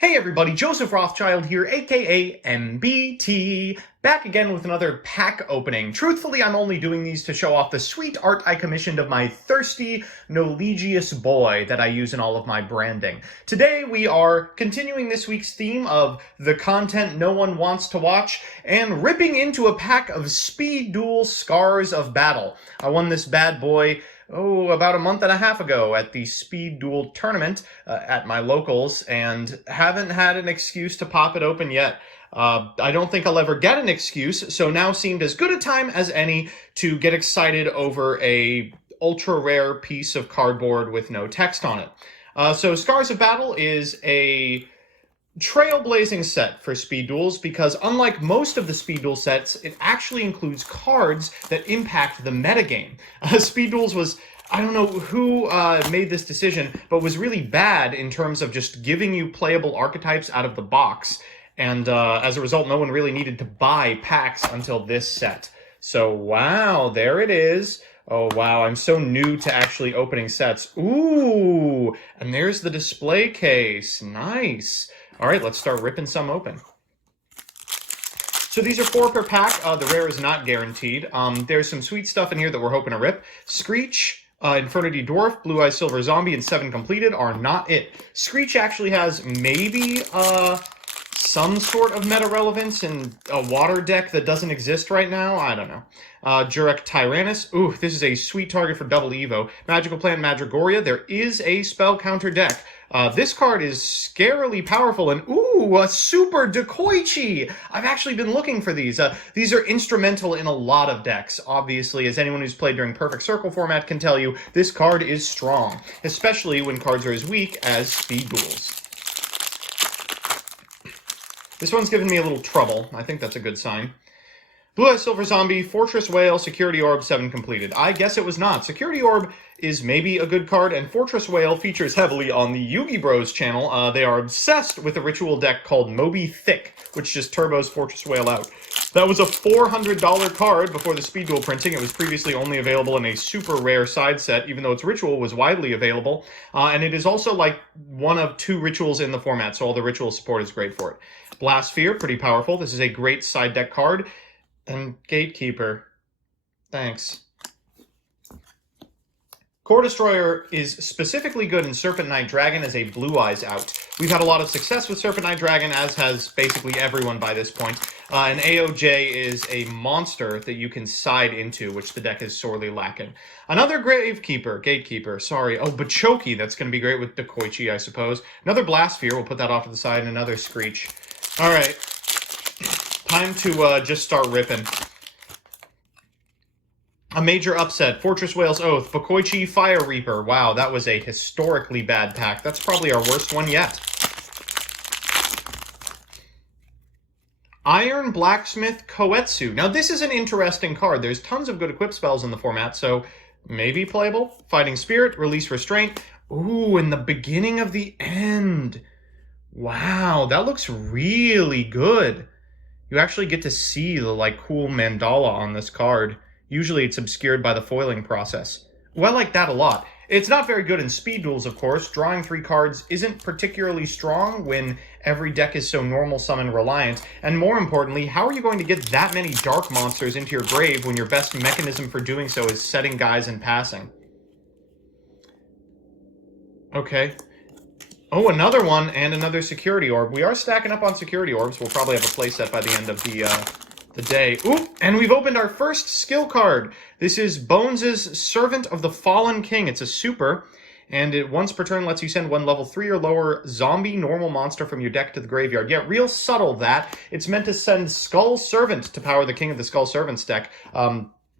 Hey everybody, Joseph Rothschild here, aka MBT, back again with another pack opening. Truthfully, I'm only doing these to show off the sweet art I commissioned of my thirsty, Noligious boy that I use in all of my branding. Today we are continuing this week's theme of the content no one wants to watch, and ripping into a pack of Speed Duel Scars of Battle. I won this bad boy about a month and a half ago at the Speed Duel tournament at my locals, and haven't had an excuse to pop it open yet. I don't think I'll ever get an excuse, so now seemed as good a time as any to get excited over a ultra rare piece of cardboard with no text on it. So Scars of Battle is a trailblazing set for Speed Duels because unlike most of the Speed Duel sets, it actually includes cards that impact the metagame. Speed Duels was, I don't know who made this decision, but was really bad in terms of just giving you playable archetypes out of the box. And as a result, no one really needed to buy packs until this set. So wow, there it is. Oh wow, I'm so new to actually opening sets. Ooh, and there's the display case. Nice. All right, let's start ripping some open. So these are 4 per pack. The rare is not guaranteed. There's some sweet stuff in here that we're hoping to rip. Screech, Infernity Dwarf, Blue Eye Silver Zombie, and 7 completed are not it. Screech actually has maybe some sort of meta relevance in a water deck that doesn't exist right now. I don't know. Jurek Tyrannus. Ooh, this is a sweet target for double Evo. Magical Plant Madrigoria. There is a spell counter deck. This card is scarily powerful, and ooh, a Super Dekoichi! I've actually been looking for these. These are instrumental in a lot of decks. Obviously, as anyone who's played during Perfect Circle format can tell you, this card is strong, especially when cards are as weak as Speed Duels. This one's given me a little trouble. I think that's a good sign. Blue Eye Silver Zombie, Fortress Whale, Security Orb, 7 completed. I guess it was not. Security Orb is maybe a good card, and Fortress Whale features heavily on the Yugi Bros channel. They are obsessed with a ritual deck called Moby Thick, which just turbos Fortress Whale out. That was a $400 card before the Speed Duel printing. It was previously only available in a super rare side set, even though its ritual was widely available. And it is also like one of 2 rituals in the format, so all the ritual support is great for it. Blast Sphere, pretty powerful. This is a great side deck card. And Gatekeeper. Thanks. Core Destroyer is specifically good in Serpent Knight Dragon as a Blue Eyes out. We've had a lot of success with Serpent Knight Dragon, as has basically everyone by this point. And AOJ is a monster that you can side into, which the deck is sorely lacking. Another Gatekeeper, sorry. Oh, Bachoki, that's going to be great with Dekoichi, I suppose. Another Blast Sphere, we'll put that off to the side, and another Screech. All right. Time to just start ripping. A major upset. Fortress Whale's Oath. Bakoichi Fire Reaper. Wow, that was a historically bad pack. That's probably our worst one yet. Iron Blacksmith Koetsu. Now, this is an interesting card. There's tons of good equip spells in the format, so maybe playable. Fighting Spirit. Release Restraint. Ooh, in the beginning of the end. Wow, that looks really good. You actually get to see the, cool mandala on this card. Usually it's obscured by the foiling process. Well, I like that a lot. It's not very good in Speed Duels, of course. Drawing 3 cards isn't particularly strong when every deck is so normal summon reliant. And more importantly, how are you going to get that many dark monsters into your grave when your best mechanism for doing so is setting guys and passing? Okay. Oh, another one, and another Security Orb. We are stacking up on Security Orbs. We'll probably have a playset by the end of the day. Ooh, and we've opened our first skill card. This is Bones' Servant of the Fallen King. It's a super, and it once per turn lets you send 1 level 3 or lower zombie normal monster from your deck to the graveyard. Yeah, real subtle that. It's meant to send Skull Servant to power the King of the Skull Servants deck,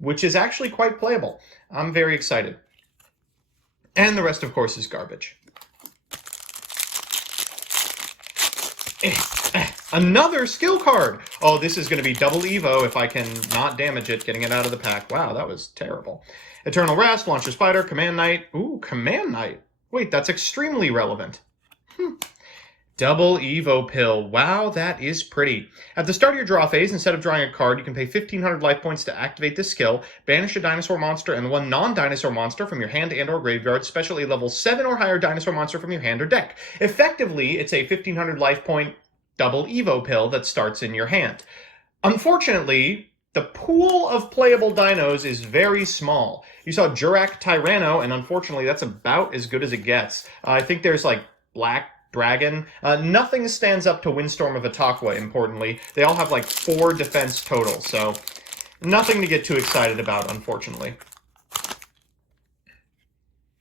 which is actually quite playable. I'm very excited. And the rest, of course, is garbage. Another skill card! Oh, this is going to be double Evo if I can not damage it, getting it out of the pack. Wow, that was terrible. Eternal Rest, Launcher Spider, Command Knight. Ooh, Command Knight. Wait, that's extremely relevant. Double Evo Pill. Wow, that is pretty. At the start of your draw phase, instead of drawing a card, you can pay 1,500 life points to activate this skill, banish a dinosaur monster and one non-dinosaur monster from your hand and or graveyard, special a level 7 or higher dinosaur monster from your hand or deck. Effectively, it's a 1,500 life point Double Evo Pill that starts in your hand. Unfortunately, the pool of playable dinos is very small. You saw Jurak Tyranno, and unfortunately that's about as good as it gets. I think there's like Black Dragon. Nothing stands up to Windstorm of Ataqua, importantly. They all have like 4 defense total, so nothing to get too excited about, unfortunately.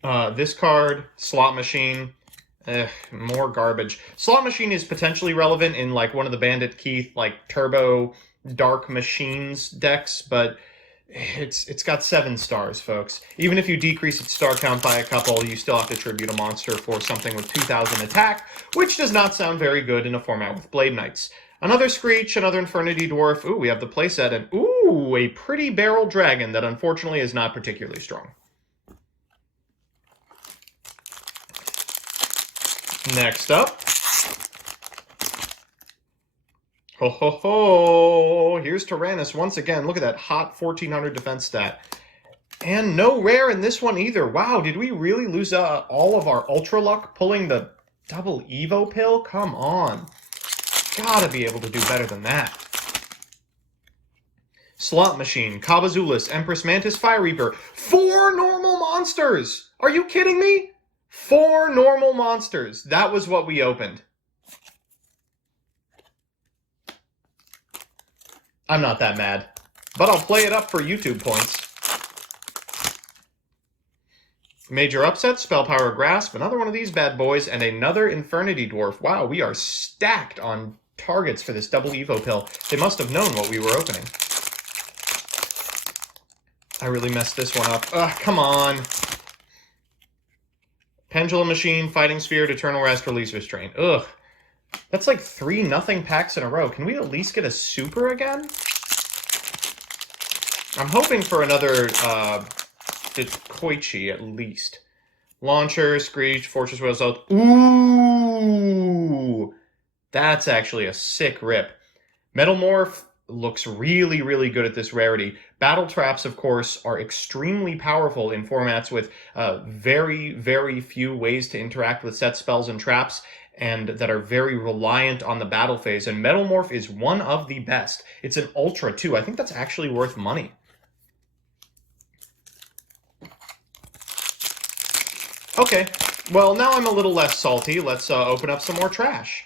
This card, Slot Machine, more garbage. Slot Machine is potentially relevant in like one of the Bandit Keith like Turbo Dark Machines decks, but it's got 7 stars, folks. Even if you decrease its star count by a couple, you still have to tribute a monster for something with 2,000 attack, which does not sound very good in a format with Blade Knights. Another Screech, another Infernity Dwarf. Ooh, we have the playset, and ooh, a pretty Barrel Dragon that unfortunately is not particularly strong. Next up. Ho ho ho! Here's Tyrannus once again. Look at that hot 1,400 defense stat. And no rare in this one either. Wow, did we really lose all of our Ultra Luck pulling the Double Evo Pill? Come on. Gotta be able to do better than that. Slot Machine, Kabazoolis, Empress Mantis, Fire Reaper. 4 normal monsters! Are you kidding me? 4 normal monsters. That was what we opened. I'm not that mad, but I'll play it up for YouTube points. Major Upset, Spell Power Grasp, another one of these bad boys, and another Infernity Dwarf. Wow, we are stacked on targets for this Double Evo Pill. They must have known what we were opening. I really messed this one up. Ugh, come on. Pendulum Machine, Fighting Sphere, Eternal Rest, Release Restraint. Ugh. That's like 3-0 packs in a row. Can we at least get a super again? I'm hoping for another Koichi at least. Launcher, Screech, Fortress Whales out. Ooh! That's actually a sick rip. Metalmorph looks really, really good at this rarity. Battle Traps, of course, are extremely powerful in formats with very, very few ways to interact with set spells and traps, and that are very reliant on the battle phase, and Metalmorph is one of the best. It's an Ultra, too. I think that's actually worth money. Okay, well, now I'm a little less salty. Let's open up some more trash.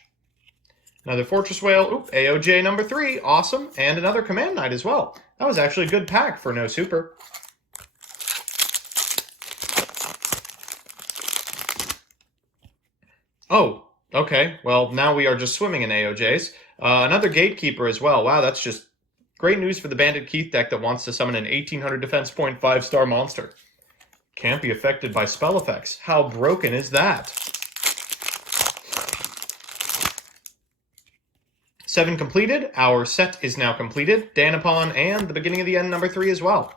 Another Fortress Whale. Oop, AOJ number 3. Awesome. And another Command Knight as well. That was actually a good pack for no super. Oh, okay. Well, now we are just swimming in AOJs. Another Gatekeeper as well. Wow, that's just great news for the Bandit Keith deck that wants to summon an 1,800 defense point 5-star monster. Can't be affected by spell effects. How broken is that? 7 completed. Our set is now completed. Danapon and the beginning of the end number 3 as well.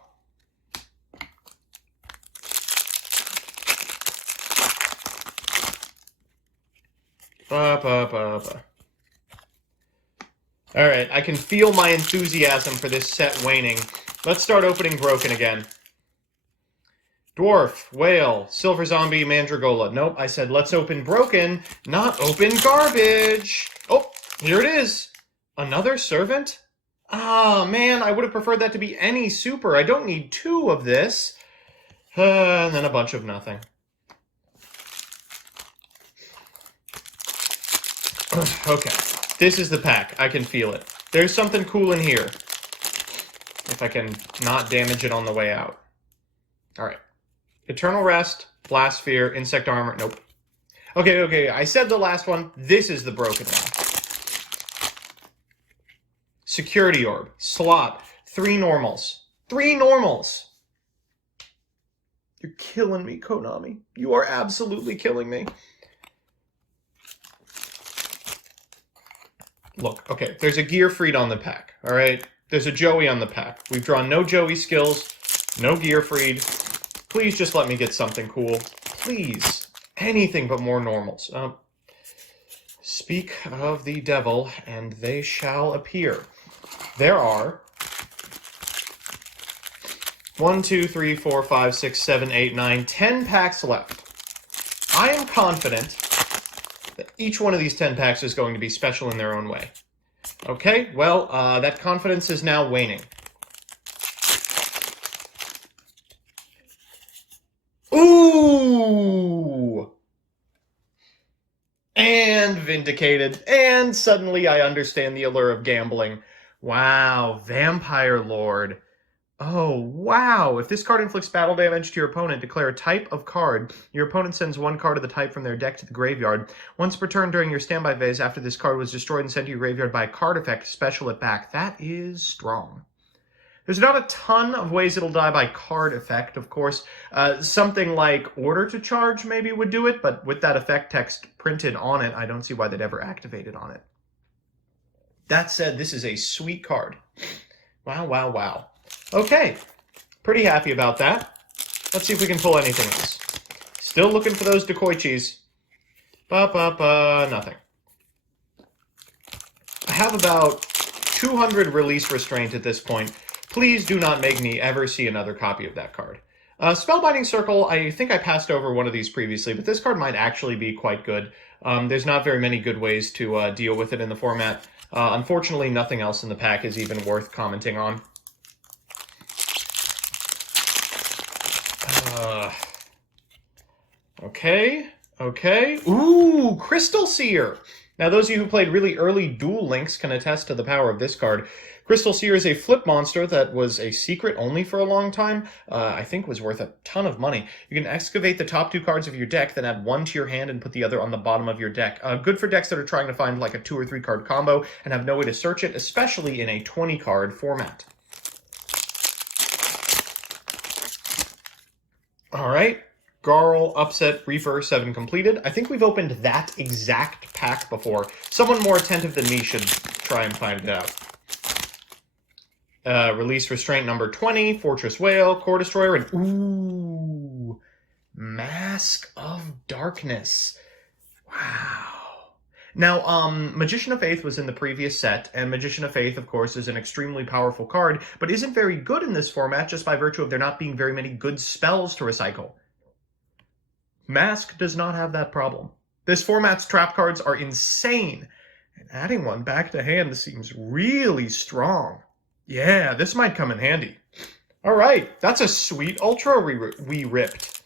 Alright, I can feel my enthusiasm for this set waning. Let's start opening Broken again. Dwarf, Whale, Silver Zombie, Mandragola. Nope, I said let's open Broken, not open garbage. Oh, here it is. Another Servant? Ah, man, I would have preferred that to be any super. I don't need 2 of this. And then a bunch of nothing. Okay, this is the pack. I can feel it. There's something cool in here. If I can not damage it on the way out. Alright. Eternal Rest, Blast Sphere, Insect Armor. Nope. Okay. I said the last one. This is the broken one. Security Orb. Slot. 3 normals. 3 normals! You're killing me, Konami. You are absolutely killing me. Look, okay, there's a Gearfried on the pack, alright? There's a Joey on the pack. We've drawn no Joey skills, no Gearfried. Please just let me get something cool. Please. Anything but more normals. Speak of the devil, and they shall appear. There are 1, 2, 3, 4, 5, 6, 7, 8, 9, 10 packs left. I am confident that each one of these 10 packs is going to be special in their own way. Okay, well, that confidence is now waning. Ooh! And vindicated. And suddenly I understand the allure of gambling. Wow, Vampire Lord. Oh, wow. If this card inflicts battle damage to your opponent, declare a type of card. Your opponent sends one card of the type from their deck to the graveyard. Once per turn during your standby phase, after this card was destroyed and sent to your graveyard by a card effect, special it back. That is strong. There's not a ton of ways it'll die by card effect, of course. Something like Order to Charge maybe would do it, but with that effect text printed on it, I don't see why they'd ever activate it on it. That said, this is a sweet card. Wow, wow, wow. Okay, pretty happy about that. Let's see if we can pull anything else. Still looking for those Decoichis. Nothing. I have about 200 release restraint at this point. Please do not make me ever see another copy of that card. Spellbinding Circle, I think I passed over one of these previously, but this card might actually be quite good. There's not very many good ways to deal with it in the format. Unfortunately, nothing else in the pack is even worth commenting on. Okay. Ooh, Crystal Seer! Now, those of you who played really early Duel Links can attest to the power of this card. Crystal Seer is a flip monster that was a secret only for a long time. I think was worth a ton of money. You can excavate the top 2 cards of your deck, then add 1 to your hand and put the other on the bottom of your deck. Good for decks that are trying to find like a 2 or 3 card combo and have no way to search it, especially in a 20 card format. All right. Garl, Upset, Reaper, 7 completed. I think we've opened that exact pack before. Someone more attentive than me should try and find it out. Release Restraint number 20, Fortress Whale, Core Destroyer, and ooh, Mask of Darkness. Wow. Now, Magician of Faith was in the previous set, and Magician of Faith, of course, is an extremely powerful card, but isn't very good in this format just by virtue of there not being very many good spells to recycle. Mask does not have that problem. This format's trap cards are insane, and adding one back to hand seems really strong. Yeah, this might come in handy. All right, that's a sweet Ultra we ripped.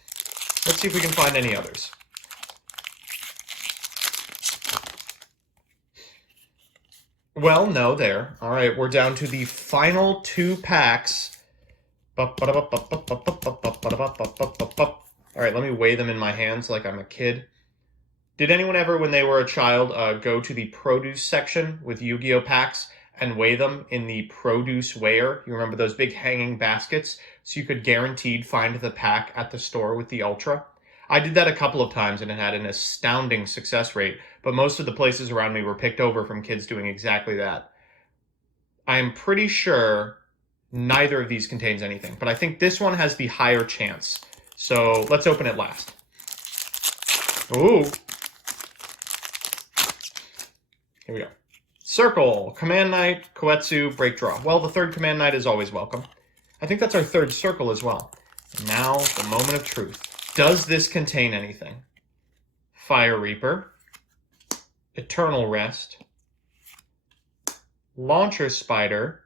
Let's see if we can find any others. Well, no, there. All right, we're down to the final 2 packs. All right, let me weigh them in my hands like I'm a kid. Did anyone ever, when they were a child, go to the produce section with Yu-Gi-Oh! Packs and weigh them in the produce weigher? You remember those big hanging baskets? So you could guaranteed find the pack at the store with the Ultra? I did that a couple of times and it had an astounding success rate, but most of the places around me were picked over from kids doing exactly that. I am pretty sure neither of these contains anything, but I think this one has the higher chance. So let's open it last. Ooh. Here we go. Circle, Command Knight, Koetsu, Break Draw. Well, the 3rd Command Knight is always welcome. I think that's our 3rd circle as well. And now, the moment of truth. Does this contain anything? Fire Reaper, Eternal Rest, Launcher Spider,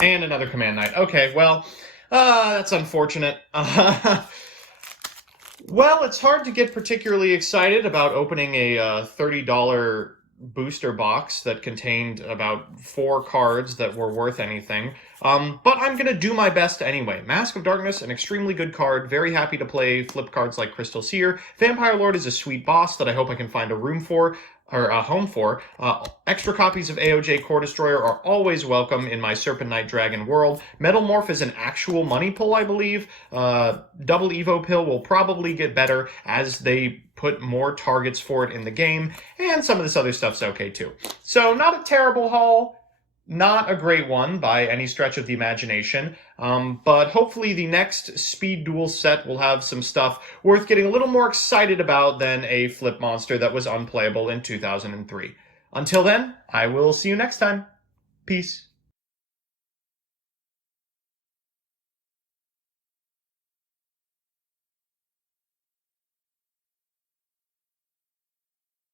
and another Command Knight. Okay, well, that's unfortunate. Well, it's hard to get particularly excited about opening a $30 booster box that contained about 4 cards that were worth anything. But I'm going to do my best anyway. Mask of Darkness, an extremely good card. Very happy to play flip cards like Crystal Seer. Vampire Lord is a sweet boss that I hope I can find a room for. Or a home for. Extra copies of AOJ Core Destroyer are always welcome in my Serpent Knight Dragon world. Metal Morph is an actual money pull, I believe. Double Evo Pill will probably get better as they put more targets for it in the game. And some of this other stuff's okay too. So not a terrible haul. Not a great one by any stretch of the imagination, but hopefully the next Speed Duel set will have some stuff worth getting a little more excited about than a flip monster that was unplayable in 2003. Until then, I will see you next time. Peace.